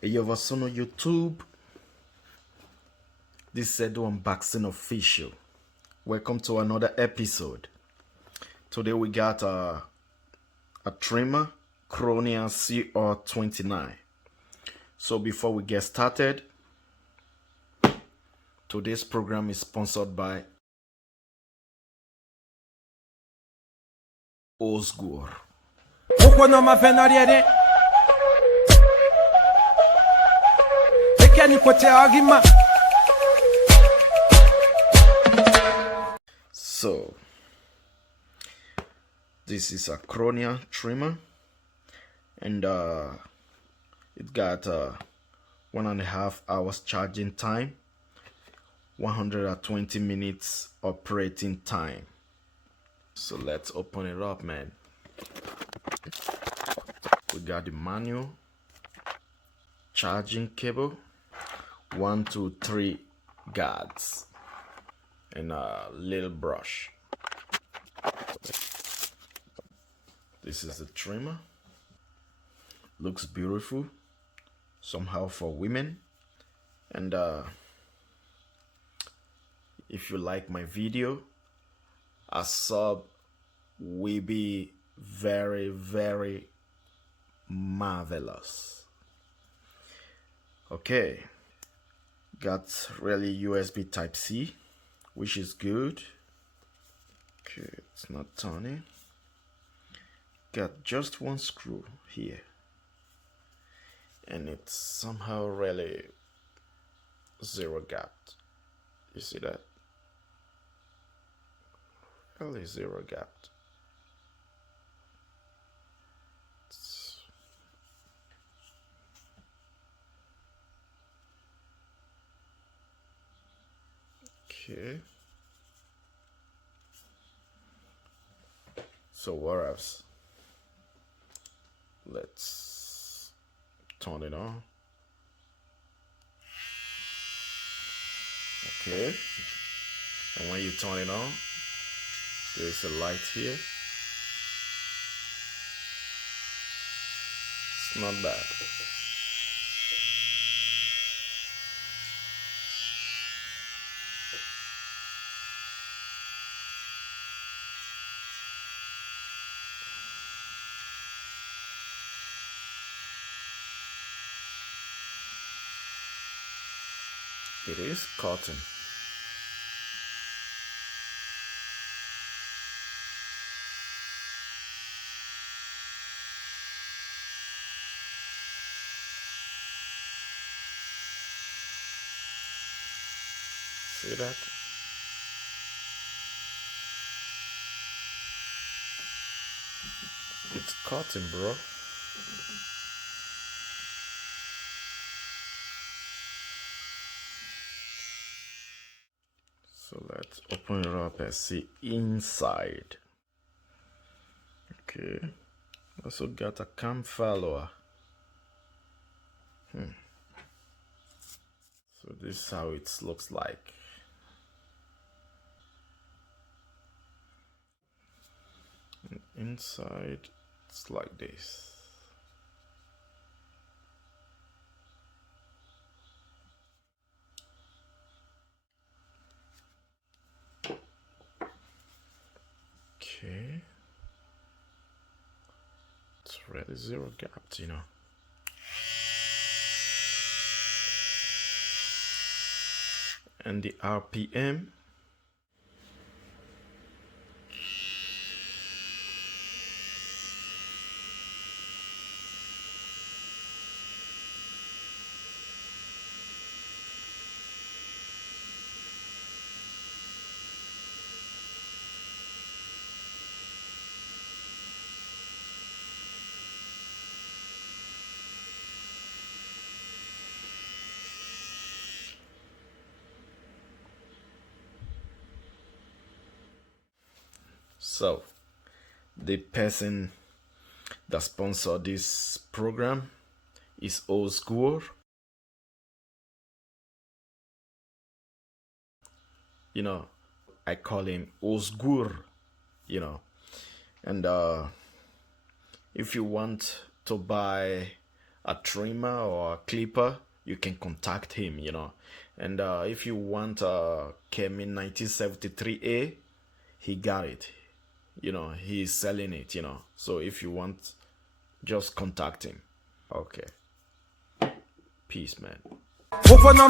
Hey, what's on YouTube? This is Edo Unboxing Official. Welcome to another episode. Today we got a trimmer, Cronier CR 29. So before we get started, today's program is sponsored by Osgur. So this is a Cronier trimmer, and it got 1.5 hours charging time, 120 minutes operating time. So let's open it up, man. We got the manual, charging cable, 1, 2, 3 guards, and a little brush. This is the trimmer. Looks beautiful, somehow for women. And if you like my video, a sub will be very, very marvelous. Okay, got really USB type C, which is good. Okay, it's not turning. Got just one screw here, and it's somehow really zero gap. You see that? Really zero gap. Okay. So what else? Let's turn it on. Okay. And when you turn it on, there's a light here. It's not bad. It is cotton. See that? It's cotton, bro. So let's open it up and see inside. Okay. Also got a cam follower. So this is how it looks like. And inside it's like this. Okay. It's really zero gap, you know. And the RPM, so the person that sponsored this program is Osgur. You know, I call him Osgur, you know. And if you want to buy a trimmer or a clipper, you can contact him, you know. And if you want Kemin 1973A, he got it, you know. He's selling it, you know. So if you want, just contact him. Okay, peace, man. Okona,